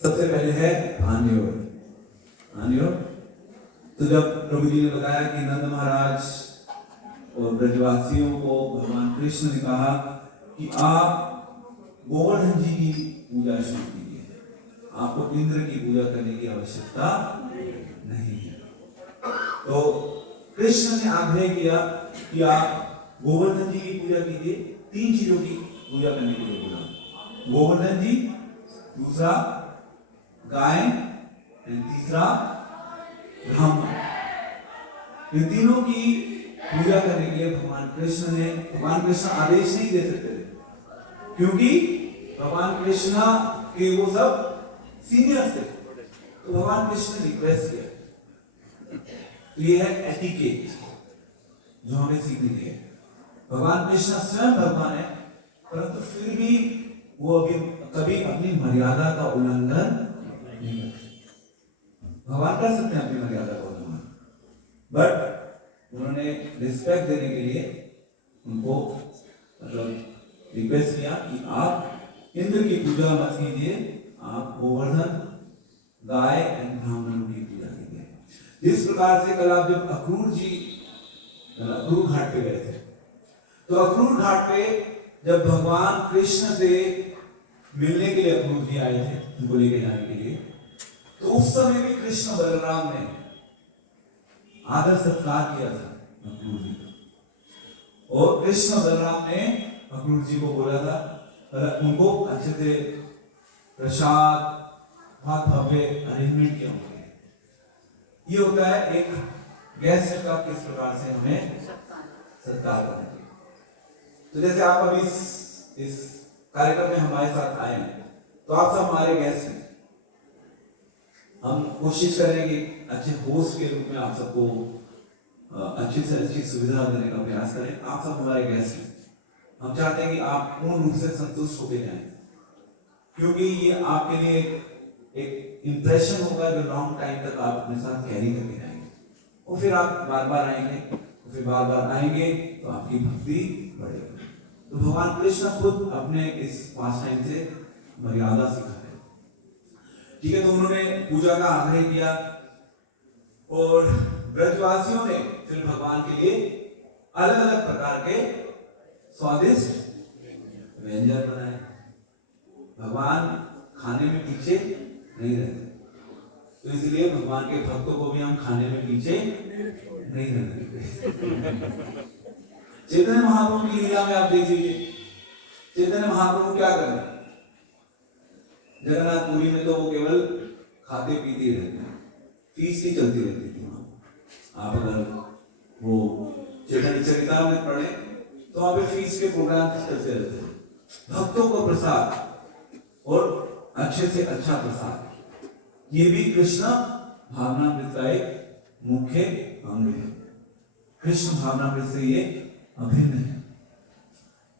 सबसे पहले है आन्योर। आन्योर तो जब प्रभु जी ने बताया कि नंद महाराज और ब्रजवासियों को भगवान कृष्ण ने कहा कि आप गोवर्धन जी की पूजा शुरू कीजिए, आपको इंद्र की पूजा करने की आवश्यकता नहीं है। तो कृष्ण ने आग्रह किया कि आप गोवर्धन जी की पूजा कीजिए। 3 चीजों की पूजा करने के लिए बोला, गोवर्धन जी, दूसरा गाय, तीसरा ब्राह्मण। इन तीनों की पूजा करने के लिए भगवान कृष्ण आदेश नहीं दे सकते थे, क्योंकि भगवान कृष्ण के वो सब सीनियर थे। तो भगवान कृष्ण ने रिक्वेस्ट किया। तो ये है एटिकेट जो हमें सीखने के लिए। भगवान कृष्ण स्वयं भगवान है, परंतु फिर भी वो अभी कभी अपनी मर्यादा का उल्लंघन नहीं करते। भगवान कर सकते हैं अपनी मर्यादा का उल्लंघन, बट उन्होंने रिस्पेक्ट देने के लिए उनको मतलब रिक्वेस्ट किया कि आप इंद्र की पूजा मत कीजिए, आप गोवर्धन, गाय एंड ब्राह्मणों की पूजा कीजिए। जिस प्रकार से कल आप जब अक्रूर घाट पे गए थे, तो अक्रूर घाट पे जब भगवान कृष्ण से मिलने के लिए अक्रूर जी आए थे उनको लेके जाने के लिए, तो उस समय भी कृष्ण बलराम ने आदर सत्कार किया था अक्रूर जी का। और कृष्ण बलराम ने अक्रूर जी को बोला था, उनको अच्छे से प्रसाद, बहुत भव्य अरेंजमेंट किया उनके लिए। ये होता है एक गेस्ट का किस प्रकार से हमें सत्कार करना चाहिए। तो जैसे आप अभी इस कार्यक्रम में हमारे साथ आए हैं, तो आप सब हमारे गेस्ट हैं। हम कोशिश करें कि अच्छे होस्ट के रूप में आप सबको अच्छी से अच्छी सुविधा देने का प्रयास करें। आप सब हमारे गेस्ट हैं, हम चाहते हैं कि आप पूर्ण रूप से संतुष्ट होकर जाएं, क्योंकि ये आपके लिए एक इम्प्रेशन होगा जो लॉन्ग टाइम तक आप अपने साथ कैरी करके जाएंगे। और फिर आप बार बार आएंगे, फिर बार बार आएंगे, तो आपकी भक्ति बढ़ेगी। तो भगवान कृष्ण खुद अपने इस पास टाइम से मर्यादा सिखाते हैं। ठीक है, तो उन्होंने पूजा का आग्रह किया और ब्रजवासियों ने फिर भगवान के लिए अलग अलग प्रकार के स्वादिष्ट व्यंजन बनाए। भगवान खाने में पीछे नहीं रहते, तो इसलिए भगवान के भक्तों को भी हम खाने में पीछे नहीं रहने देते। चैतन्य महाप्रभु की लीला में आप देख लीजिए, चैतन्य महाप्रभु क्या कर रहे हैं जगन्नाथपुरी में, तो वो केवल खाते पीते रहते हैं, फीस ही चलती रहती थी वहां। आप अगर वो चैतन्य चरितामृत में पढ़े तो वहां पे फीस के प्रोग्राम चलते रहते हैं। भक्तों को प्रसाद और अच्छे से अच्छा प्रसाद, ये भी कृष्ण भावनामृत का एक मुख्य अंग है। कृष्ण भावनामृत से ये अभिन्न है,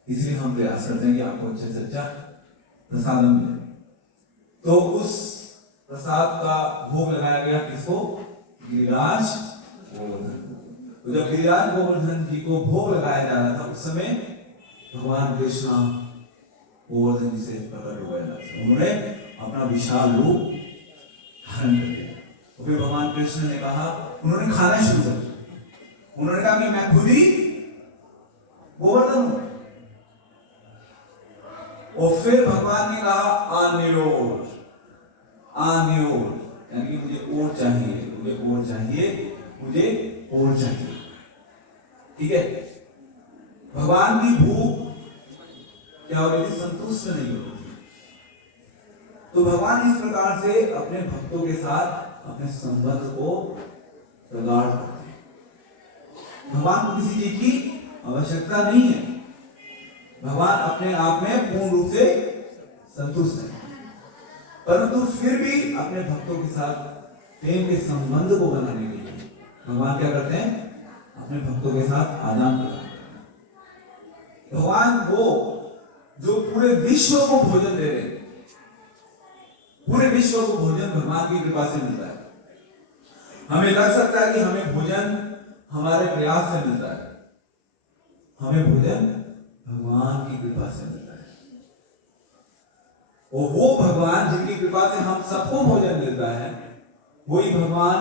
इसलिए हम प्रयास करते हैं कि आपको अच्छे से अच्छा प्रसाद मिले। तो उस प्रसाद का भोग लगाया गया किसको? गिरिराज गोवर्धन। तो जब गिरिराज गोवर्धन जी को भोग लगाया जा रहा था, उस समय भगवान कृष्ण गोवर्धन जी से प्रकट हो गए। उन्होंने अपना विशाल रूप धारण कर लिया। तो फिर भगवान कृष्ण ने कहा, उन्होंने खाना शुरू कर दिया। उन्होंने कहा कि मैं खुद ही गोवर्धन हूं। और फिर भगवान ने कहा आन्योर, आन्योर, यानी कि मुझे और चाहिए, मुझे और चाहिए, मुझे और चाहिए। ठीक है, भगवान की भूख क्या हो रही थी? संतुष्ट नहीं हो रही। तो भगवान इस प्रकार से अपने भक्तों के साथ अपने संबंध को प्रगाढ़ करते हैं। भगवान को किसी चीज की आवश्यकता नहीं है, भगवान अपने आप में पूर्ण रूप से संतुष्ट है, परंतु फिर भी अपने भक्तों के साथ प्रेम के संबंध को बनाने के लिए भगवान क्या करते हैं? अपने भक्तों के साथ आदान प्रदान करते हैं। भगवान वो जो पूरे विश्व को भोजन दे रहे हैं, पूरे विश्व को भोजन भगवान की कृपा से मिलता है। हमें लग सकता है कि हमें भोजन हमारे प्रयास से मिलता है, हमें भोजन भगवान की कृपा से मिलता है। और वो भगवान जिनकी कृपा से हम सबको भोजन मिलता है, वही भगवान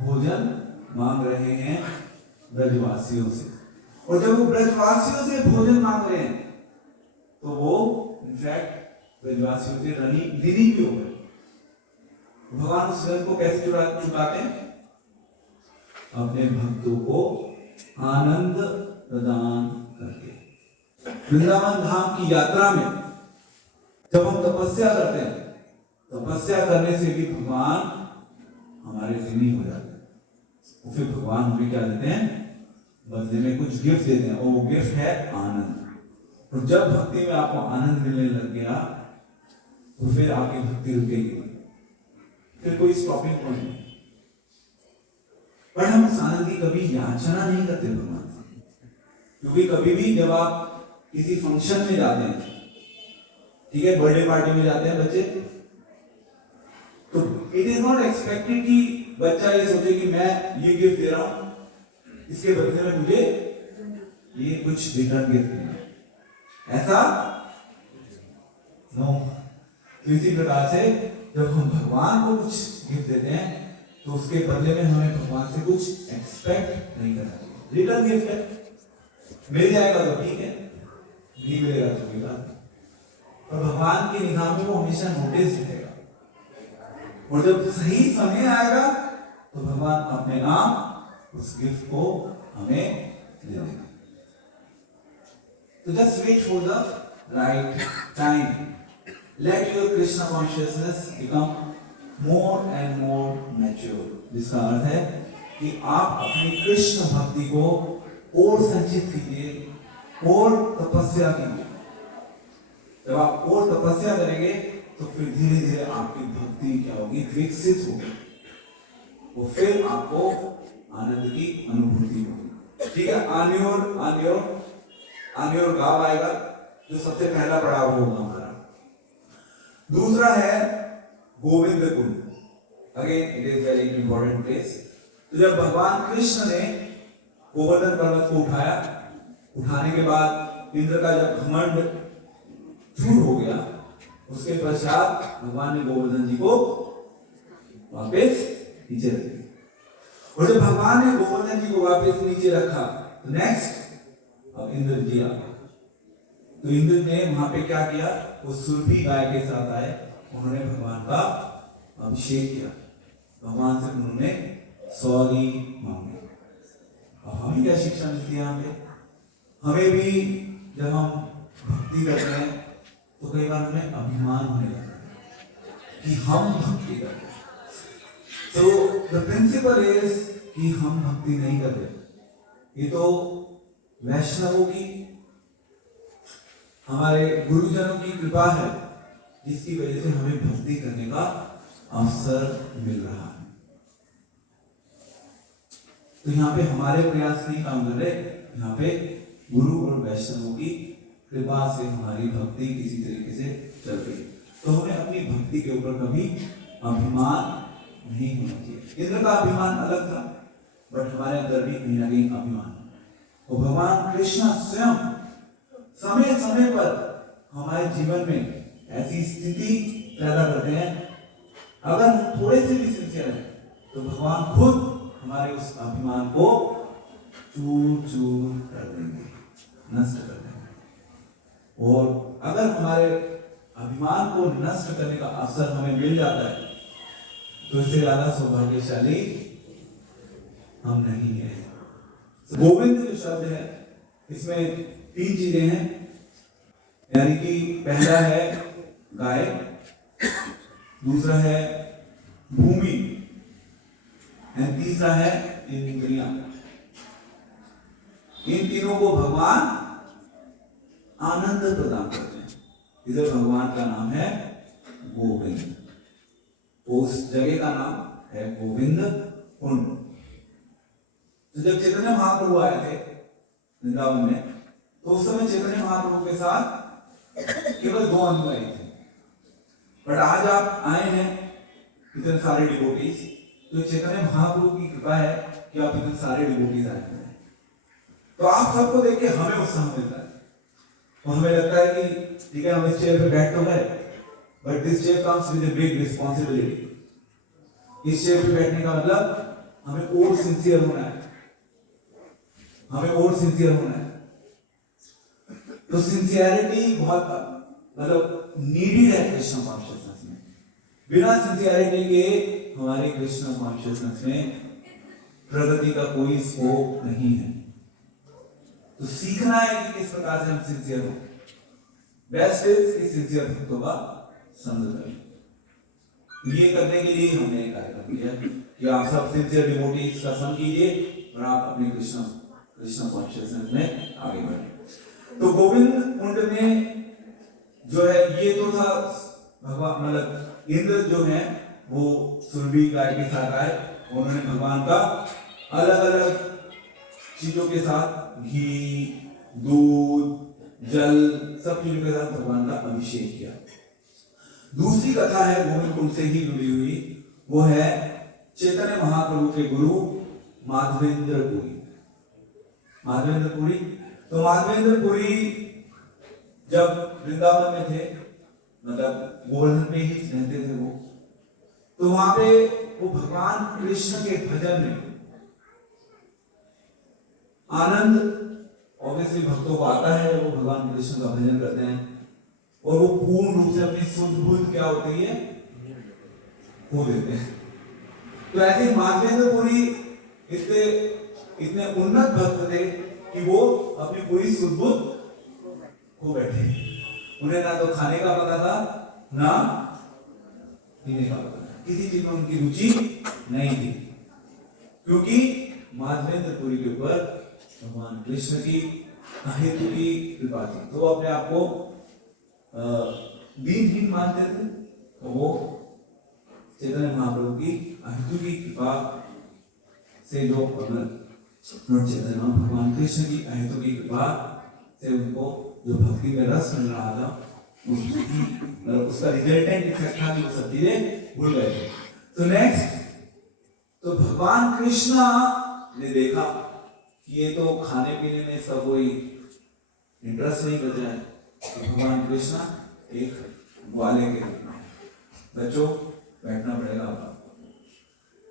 भोजन मांग रहे हैं ब्रजवासियों से। और जब वो ब्रजवासियों से भोजन मांग रहे हैं तो वो इनफैक्ट ब्रजवासियों से ऋणी भी हो गए। भगवान उस ऋण को कैसे चुकाते हैं? अपने भक्तों को आनंद प्रदान करके। वृंदावन धाम की यात्रा में जब हम तपस्या करते हैं, तपस्या करने से भी भगवान हमारे ऋणी हो जाते हैं। और फिर भगवान हमें क्या देते हैं? बदले में कुछ गिफ्ट देते हैं, और वो गिफ्ट है आनंद। और जब भक्ति में आपको आनंद मिलने लग गया तो फिर आपकी भक्ति रुकेगी, फिर कोई स्टॉपिंग पॉइंट नहीं। पर हम उस आनंद की कभी याचना नहीं करते भगवान से, क्योंकि कभी भी जब आप किसी फंक्शन में जाते हैं, ठीक है, बर्थडे पार्टी में जाते हैं बच्चे, तो इट इज नॉट एक्सपेक्टेड कि बच्चा ये सोचे कि मैं ये गिफ्ट दे रहा हूं, इसके बदले में मुझे ये कुछ रिटर्न गिफ्ट देना, ऐसा नो। तो इसी प्रकार से जब हम भगवान को कुछ गिफ्ट देते हैं तो उसके बदले में हमें भगवान से कुछ एक्सपेक्ट नहीं करना चाहिए। रिटर्न गिफ्ट है, मिल जाएगा तो ठीक है, नहीं मिलेगा तो कोई बात नहीं, पर भगवान की निगाह में वो हमेशा नोटिस रहेगा। और जब सही समय आएगा तो भगवान अपने आप उस गिफ्ट को हमें दे देंगे। तो just wait for the right time. Let your Krishna consciousness become more and more mature, जिसका अर्थ है कि आप अपनी कृष्ण भक्ति को और संचित कीजिए और तपस्या कीजिए। जब आप और तपस्या करेंगे तो फिर धीरे धीरे आपकी भक्ति क्या होगी? विकसित होगी, और फिर आपको आनंद की अनुभूति होगी। ठीक है, आन्योर गाव आएगा, जो सबसे पहला पड़ाव होगा हमारा। दूसरा है Govind Kund. Again it is very important place. तो जब भगवान कृष्ण ने गोवर्धन पर्वत को उठाया, उठाने के बाद इंद्र का जब घमंड दूर हो गया, उसके पश्चात भगवान ने गोवर्धन जी को वापस नीचे रख दिया। और जब भगवान ने गोवर्धन जी को वापस नीचे रखा तो नेक्स्ट अब इंद्र जी आ गए। तो इंद्र ने वहां पे क्या किया? वो सुरभि गाय के साथ आए, उन्होंने भगवान का अभिषेक किया, भगवान से उन्होंने सॉरी मांगे। अब हमें क्या शिक्षा मिलती है यहाँ पे? हमें भी जब हम भक्ति करते हैं तो कई बार हमें अभिमान होने लगता है कि हम भक्ति करते हैं। तो द प्रिंसिपल इज कि हम भक्ति नहीं करते। ये तो वैष्णवों की, हमारे गुरुजनों की कृपा है जिसकी वजह से हमें भक्ति करने का अवसर मिल रहा है। तो यहाँ पे हमारे प्रयास नहीं काम कर रहे, यहाँ पे गुरु और वैष्णवों की कृपा से हमारी भक्ति किसी तरीके से चल रही। तो हमें अपनी भक्ति के ऊपर कभी अभिमान नहीं होना चाहिए। इंद्र का अभिमान अलग था, बट हमारे अंदर भी कहीं ना कहीं अभिमान। और भगवान कृष्ण स्वयं समय समय पर हमारे जीवन में ऐसी स्थिति पैदा करते हैं, अगर हम थोड़े से भी सिंसियर हैं तो भगवान खुद हमारे उस अभिमान को चूर चूर कर देंगे, नष्ट कर देंगे। और अगर हमारे अभिमान को नष्ट करने का अवसर हमें मिल जाता है तो इससे ज्यादा सौभाग्यशाली हम नहीं है। गोविंद जो शब्द है इसमें 3 चीजें हैं, यानी कि पहला है गाय, दूसरा है भूमि, और तीसरा है इंद्रियां। इन तीनों को भगवान आनंद प्रदान करते हैं। इधर भगवान का नाम है गोविंद, उस जगह का नाम है गोविंद कुंड। तो जब चैतन्य महाप्रभु आए थे वृंदावन में, तो उस समय चैतन्य महाप्रभु के साथ केवल 2 अनुयायी थे। बट आज आप आए हैं इतने सारे डिवोटीज, तो चैतन्य महाप्रभु की कृपा है कि आप इतने सारे डिवोटीज आए हैं। तो आप सबको देख के हमें उत्साह मिलता है और हमें लगता है कि ठीक है, हम इस चेयर पे बैठ तो गए, but this chair comes with a big responsibility. इस चेयर पे बैठने का मतलब हमें और सिंसियर होना है, हमें और सिंसियर होना है। तो सिंसियरिटी बहुत मतलब नीडेड है कृष्ण कॉन्शियसनेस में। बिना सिंसियरिटी के हमारे कृष्ण कॉन्शियसनेस में प्रगति का कोई स्कोप नहीं है। तो सीखना है कि किस प्रकार से हम सिंसियर हो। बेस्ट इज कि सिंसियर भक्तों का संग करें। ये करने के लिए हमने एक कार्यक्रम किया कि आप सब सिंसियर डिवोटीज का संग कीजिए और आप अपने कृष्ण कॉन्शियसनेस में आगे बढ़े। तो गोविंद कुंड में जो है ये तो था भगवान, मतलब इंद्र जो है वो सुरभि गाय के साथ आए, उन्होंने भगवान का अलग अलग चीजों के साथ घी, दूध, जल सब चीजों के साथ भगवान का अभिषेक किया। दूसरी कथा है गोविंद कुंड से ही जुड़ी हुई, वो है चैतन्य महाप्रभु के गुरु माधवेंद्रपुरी। माधवेंद्रपुरी, तो माधवेंद्रपुरी जब वृंदावन में थे, मतलब गोवर्धन में ही रहते थे वो, तो वहां पे वो भगवान कृष्ण के भजन में आनंद ऑब्वियसली भक्तों को आता है, वो भगवान कृष्ण का भजन करते हैं और वो पूर्ण रूप से अपनी शुद्ध बुद्ध क्या होती है खो देते हैं। तो ऐसे माधवेंद्रपुरी इतने उन्नत भक्त थे कि वो अपनी पूरी शुद्ध बुद्ध खो बैठे। उन्हें ना तो खाने का पता था ना पीने का पता था, किसी चीज में उनकी रुचि नहीं थी, क्योंकि माधवेंद्रपुरी के ऊपर भगवान कृष्ण की अहेतु की कृपा थी। तो वो अपने आप को दीनहीन मानते थे, तो वो चैतन्य महाप्रभु की अहेतु की कृपा से जो चैतन्य भगवान कृष्ण की अहेतु की कृपा से उनको जो भक्ति में रस मिल रहा था, उसका रिजल्टेंट इफेक्ट था कि वो सब चीजें भूल गए थे। तो नेक्स्ट, तो भगवान कृष्ण ने देखा कि ये तो खाने पीने में इसका कोई इंटरेस्ट नहीं बचा है, तो भगवान कृष्ण एक ग्वाले के रूप में, बच्चों बैठना पड़ेगा आपको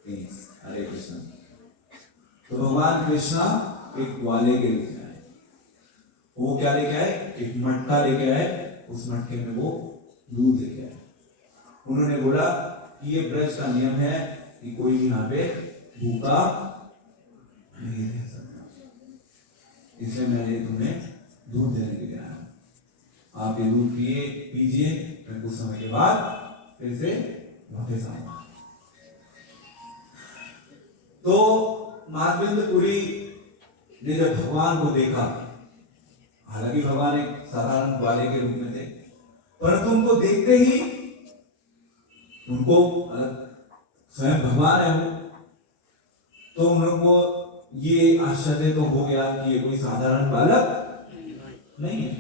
प्लीज, हरे कृष्ण। तो भगवान कृष्ण एक ग्वाले के रूप में आए। वो क्या लेके आए? एक मटका लेके आए, उस मटके में वो दूध लेके आए। उन्होंने बोला कि ये ब्रज का नियम है कि कोई भी यहाँ पे भूखा नहीं रह सकता, इसलिए मैंने तुम्हें दूध देने के लिए आया। आप ये दूध पीजिए, फिर कुछ समय के बाद फिर से वापस आऊंगा। तो माधवेंद्रपुरी ने जब भगवान को देखा, हालांकि भगवान एक साधारण ग्वाले के रूप में थे, परंतु उनको देखते ही उनको स्वयं भगवान है वो, तो उन लोगों को ये आश्चर्य तो हो गया कि ये कोई साधारण बालक नहीं है।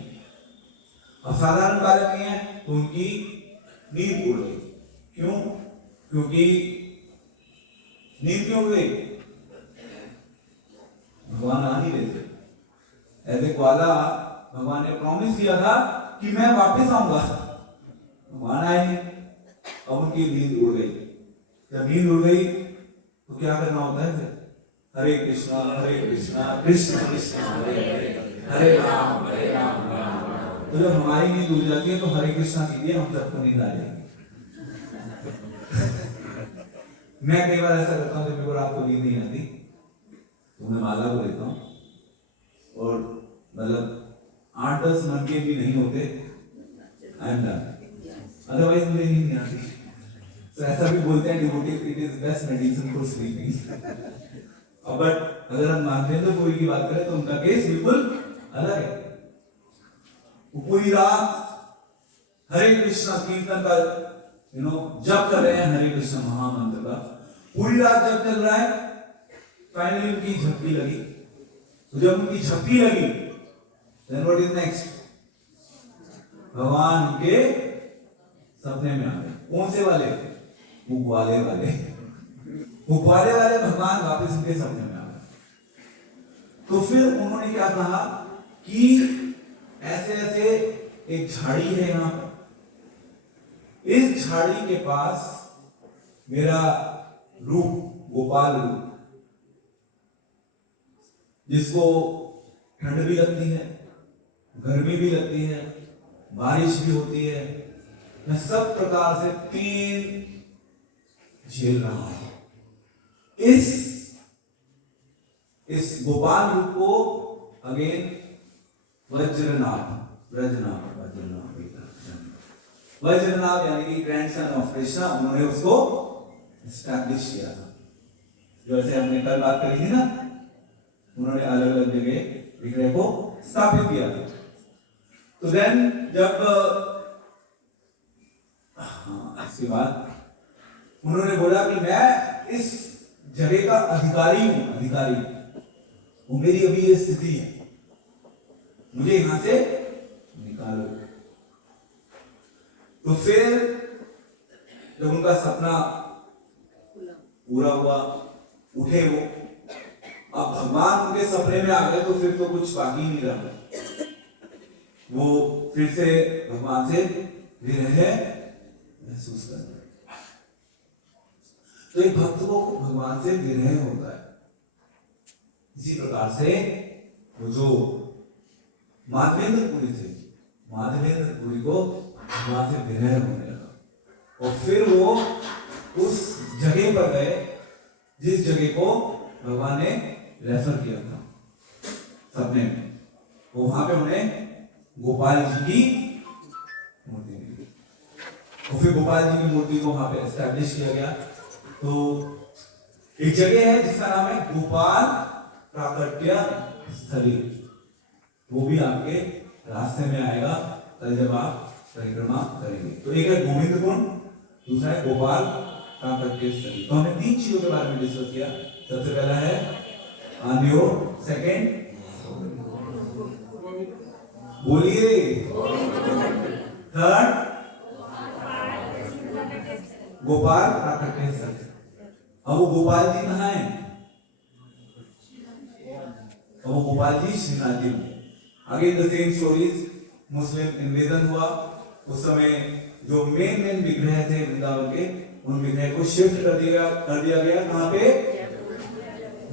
अब साधारण बालक नहीं है तो उनकी नींद उड़ गई। क्यों? क्योंकि नींद क्यों उड़ गई? भगवान आ नहीं रहे थे। ऐसे ग्वाला भगवान ने प्रॉमिस किया था कि मैं वापस आऊंगा, भगवान आए नहीं। अब उनकी नींद उड़ गई। जब नींद उड़ गई तो क्या करना होता है फिर? हरे कृष्णा कृष्ण कृष्ण हरे हरे, हरे राम राम राम। तो जब हमारी नींद उड़ जाती है तो हरे कृष्णा कीजिए, हम सबको नींद आ जाएगी। मैं कई बार ऐसा करता हूँ, जब मेरे को रात को नींद नहीं आती तो मैं माला को लेता हूँ और मतलब 8-10 मनके भी नहीं होते, आई एम डन, अदरवाइज मुझे नींद नहीं आती। तो ऐसा भी बोलते हैं devotee, it is best medicine for sleeping. But अगर हम मानते हैं तो कोई की बात करें तो उनका केस बिल्कुल अलग है। वो पूरी रात हरे कृष्णा कीर्तन का जप कर रहे हैं, हरे कृष्ण महामंत्र का पूरी रात जप चल रहा है। फाइनली उनकी झपकी लगी। तो जब उनकी झपकी लगी, देन व्हाट इज नेक्स्ट? भगवान उनके सपने में आ गए। कौन से वाले? वो ग्वाले वाले। वो ग्वाले वाले भगवान वापस उनके सपने में आ गए। तो फिर उन्होंने क्या कहा कि ऐसे ऐसे एक झाड़ी है यहाँ पर, इस झाड़ी के पास मेरा रूप, गोपाल रूप, जिसको ठंड भी लगती है, गर्मी भी लगती है, बारिश भी होती है, मैं सब प्रकार से पेन झेल रहा हूं। इस गोपाल रूप को अगेन वज्रनाभ यानी कि ग्रैंडसन ऑफ कृष्णा, उन्होंने उसको एस्टैब्लिश किया था। जैसे हमने कल बात करी थी ना, उन्होंने अलग अलग जगह विग्रह को स्थापित किया था। तो देन जब इसके बाद उन्होंने बोला कि मैं इस जगह का अधिकारी हूं, वो मेरी अभी ये स्थिति है, मुझे यहां से निकालो। तो फिर जब उनका सपना पूरा हुआ, उठे वो, अब भगवान उनके सपने में आ गए, तो फिर तो कुछ बाकी नहीं रहा। वो फिर से भगवान से विरह महसूस कर रहे। तो एक भक्त को भगवान से विरह होता है। इसी प्रकार से वो जो माधवेंद्रपुरी थे, माधवेंद्रपुरी को भगवान से विरह होने लगा, और फिर वो उस जगह पर गए जिस जगह को भगवान ने रेफर किया था सपने में। वहां पे उन्हें गोपाल जी की मूर्ति मिली, और फिर गोपाल जी की मूर्ति को वहां पे एस्टैब्लिश किया गया। तो एक जगह है जिसका नाम है गोपाल प्राकट्य स्थली, वो भी आपके रास्ते में आएगा कल जब आप परिक्रमा करेंगे। तो एक है गोविंद कुंड, दूसरा है गोपाल प्राकट्य स्थली। तो हमने 3 चीजों के बारे में डिस्कस किया। सबसे पहला है आंधियो, सेकंड बोलिए, थर्ड गोपाल प्राकट्य स्थली। अब वो गोपाल जी कहाँ हैं? अब वो गोपाल जी श्रीनाथ जी में। आगे the same stories, Muslim invasion हुआ, उस समय जो मेन विग्रह थे वृंदावन के, उन विग्रह को शिफ्ट कर दिया गया कहाँ पे?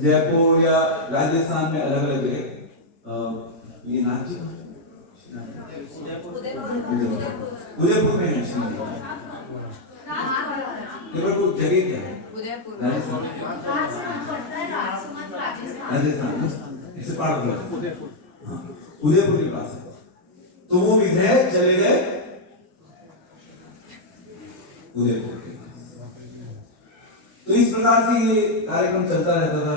जयपुर या राजस्थान में अलग अलग जगह। ये नाथ जी उदयपुर में है कोई जगह क्या है? राजस्थान, इससे पार उदयपुर, हाँ उदयपुर के पास है। तो वो विग्रह चले गए उदयपुर के पास। तो इस प्रकार से ये कार्यक्रम चलता रहता था।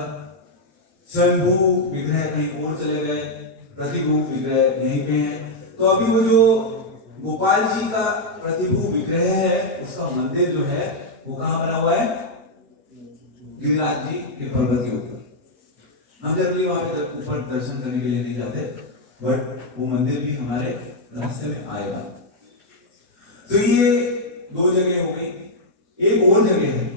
स्वयंभू विग्रह कहीं और चले गए, प्रतिभू विग्रह यहीं पे है। तो अभी वो जो गोपाल जी का प्रतिभू विग्रह है, उसका मंदिर जो है वो कहाँ बना हुआ है? गिरिराज जी के पर्वत के ऊपर। हम जब वहां पे ऊपर दर्शन करने के लिए नहीं जाते, बट वो मंदिर भी हमारे रास्ते में आएगा। तो ये 2 जगह हो गई। एक और जगह है,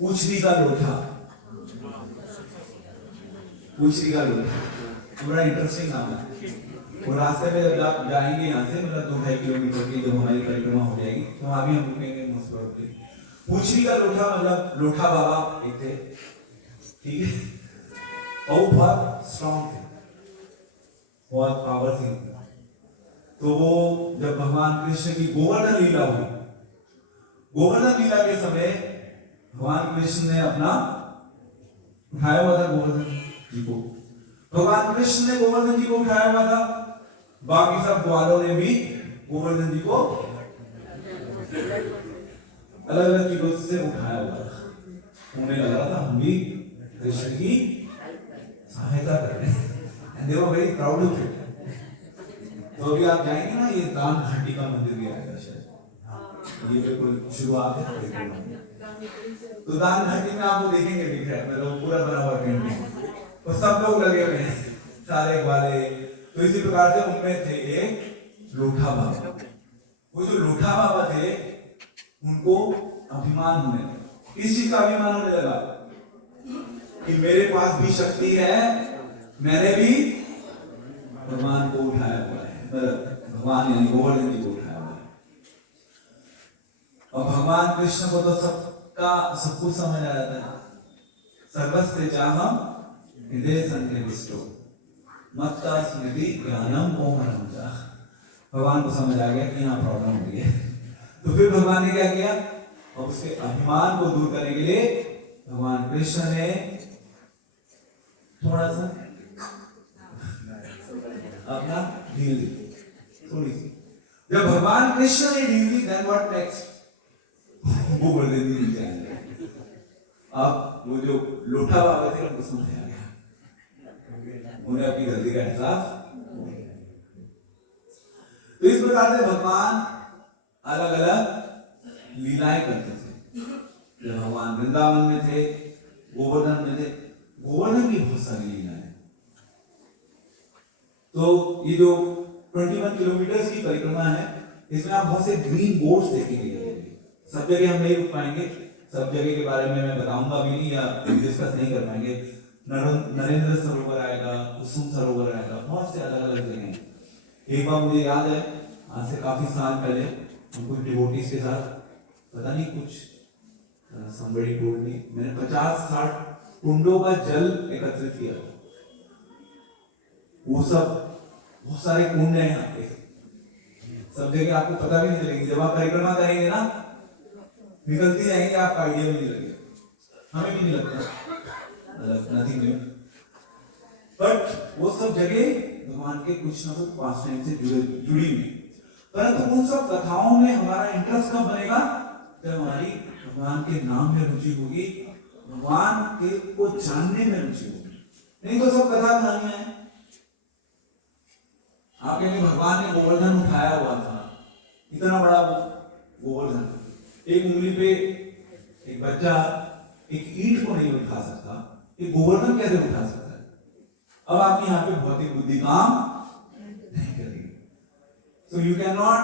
पूछरी का लोटा। पूछरी का लोटा बड़ा इंटरेस्टिंग नाम है। वो रास्ते में जब आप जाएंगे यहाँ से, मतलब 2-2.5 किलोमीटर की जब हमारी परिक्रमा हो जाएगी, तो वहां भी हम रुकेंगे मोस्ट प्रोबेबली। पूछरी का लोटा मतलब लोटा बाबा एक थे, ठीक है, और बहुत स्ट्रॉन्ग थे, बहुत पावरफुल थे। तो वो जब भगवान कृष्ण की गोवर्धन लीला हुई, गोवर्धन लीला के समय भगवान कृष्ण ने अपना उठाया हुआ था गोवर्धन जी को। भगवान कृष्ण ने गोवर्धन जी को उठाया हुआ था, बाकी सब ग्वालों ने भी गोवर्धन जी को अलग अलग चीजों से उठाया हुआ था। उन्हें लग रहा था हम भी कृष्ण की सहायता कर रहे हैं। they were very proud of it। तो अभी आप जाएंगे ना, ये दान घाटी का मंदिर भी आएगा शायद, ये बिल्कुल शुरुआत है। तो दान घाटी में आप वो देखेंगे विग्रह, मतलब पूरा बना हुआ पेंटिंग, तो सब लोग लगे हुए हैं, सारे वाले। तो इसी प्रकार से उनमें थे एक लोठा बाबा। वो जो लोठा बाबा थे, उनको अभिमान होने लगा। किस चीज का अभिमान होने लगा? कि मेरे पास भी शक्ति है, मैंने भी भगवान को उठाया हुआ है, मतलब भगवान यानी गोवर्धन जी को उठाया हुआ है। और भगवान कृष्ण को तो सब कुछ समझ आ जाता है। सर्वस्ते चाहम हृदय संनिविष्टो मत्ता स्मृति ज्ञानम मोहनम च। भगवान को समझ आ गया कि यहाँ प्रॉब्लम हो गई है। तो फिर भगवान ने क्या किया, और उसके अभिमान को दूर करने के लिए भगवान कृष्ण ने थोड़ा सा अपना ढील दी, थोड़ी सी। जब भगवान कृष्ण ने ढील दी, देन व्हाट नेक्स्ट, वो बोल देती नीचे आ गया। अब वो जो लोटा बाबा थे उनको समझ आ गया, उन्हें अपनी गलती का एहसास। तो इस प्रकार से भगवान अलग अलग लीलाएं करते थे। जब भगवान वृंदावन में थे, गोवर्धन में थे, गोवर्धन की बहुत सारी लीलाएं। तो ये जो 21 किलोमीटर की परिक्रमा है, इसमें आप बहुत से ग्रीन बोर्ड्स देखेंगे। सब जगह हम नहीं रुक पाएंगे, सब जगह के बारे में मैं बताऊंगा भी नहीं या डिस्कस नहीं कर पाएंगे। नरेंद्र सरोवर आएगा, कुसुम सरोवर आएगा, बहुत से अलग अलग जगह हैं। एक बार मुझे याद है, आज से काफी साल पहले हम कुछ डिवोटीज के साथ, पता नहीं कुछ somebody told me, मैंने 50-60 कुंडों का जल एकत्रित किया। वो सब बहुत सारे कुंड हैं यहाँ पे, सब जगह आपको पता भी नहीं चलेगी। जब आप परिक्रमा करेंगे ना, निकलती जाएंगे, आपका आइडिया भी नहीं लगेगा, हमें भी नहीं लगता, नथिंग न्यू। बट वो सब जगह भगवान के कुछ ना कुछ पास टाइम से जुड़ी हुई। परंतु उन सब कथाओं में हमारा इंटरेस्ट कब बनेगा, जब हमारी भगवान के नाम में रुचि होगी, भगवान के को जानने में रुचि होगी। नहीं तो सब कथा कहानियां हैं। आप कहेंगे भगवान ने गोवर्धन उठाया हुआ था, इतना बड़ा वो गोवर्धन, एक उंगली पे एक बच्चा एक ईंट को नहीं उठा सकता, एक गोवर्धन कैसे उठा सकता है। अब आपकी यहाँ पे भौतिक बुद्धि काम नहीं करेगी। So you cannot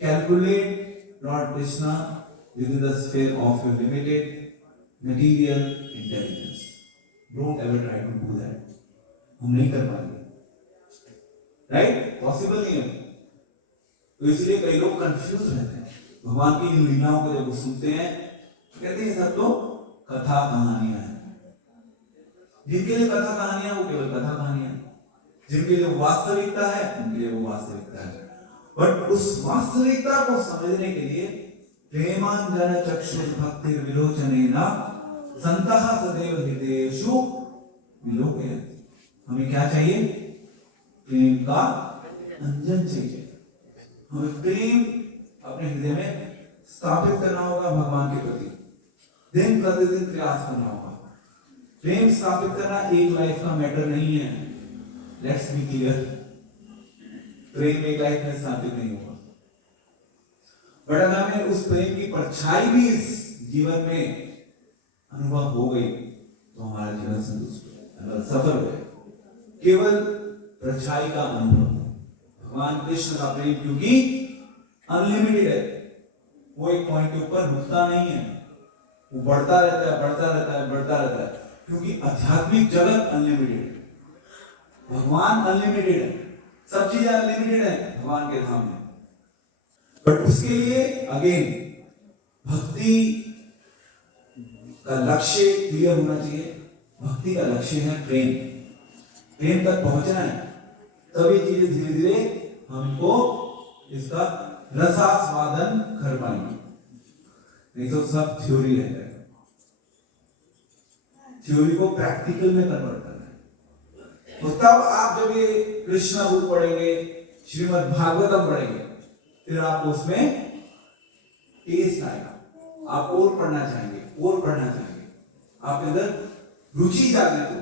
calculate Lord Krishna within the sphere of your limited material intelligence. Don't ever try to do that. हम नहीं कर पाएंगे, राइट? पॉसिबल नहीं है। तो इसलिए कई लोग कंफ्यूज रहते हैं भगवान की इन लीलाओं को। जब वो सुनते हैं तो कहते हैं सब तो कथा कहानियां हैं। जिनके लिए कथा कहानियां, वो केवल कथा कहानियां। जिनके लिए वास्तविकता है, उनके लिए वो वास्तविकता है। बट उस वास्तविकता को समझने के लिए प्रेमांजन चक्षुर भक्ति विलोचनेन संतः सदैव हृदयेषु विलोकयति। हमें क्या चाहिए? प्रेम का अंजन चाहिए। हमें प्रेम अपने हृदय में स्थापित करना होगा भगवान के प्रति, दिन प्रतिदिन प्रयास करना होगा। प्रेम स्थापित करना एक लाइफ का मैटर नहीं है, लेट्स बी क्लियर। प्रेम एक लाइफ में स्थापित नहीं होगा, बट अगर हमें उस प्रेम की परछाई भी इस जीवन में अनुभव हो गई तो हमारा जीवन संतुष्ट सफल हो गया। केवल परछाई का अनुभव। भगवान कृष्ण का प्रेम क्योंकि अनलिमिटेड है, वो एक पॉइंट के ऊपर रुकता नहीं है, वो बढ़ता रहता है, बढ़ता रहता है, बढ़ता रहता है। क्योंकि आध्यात्मिक जगत अनलिमिटेड है, भगवान अनलिमिटेड है, सब चीजें अनलिमिटेड है भगवान के धाम में। बट उसके लिए अगेन भक्ति का लक्ष्य क्लियर होना चाहिए। भक्ति का लक्ष्य है प्रेम, प्रेम तक पहुंचना है। तब ये चीजें धीरे धीरे हमको इसका रसास्वादन कर पाएंगे, नहीं तो सब थ्योरी है। थ्योरी को प्रैक्टिकल में कन्वर्ट करना है। तो तब आप जब ये कृष्ण बुक पढ़ेंगे, श्रीमद् भागवतम पढ़ेंगे, फिर आपको उसमें टेस्ट आएगा, आप और पढ़ना चाहेंगे, और पढ़ना चाहेंगे, आपके अंदर रुचि जागृत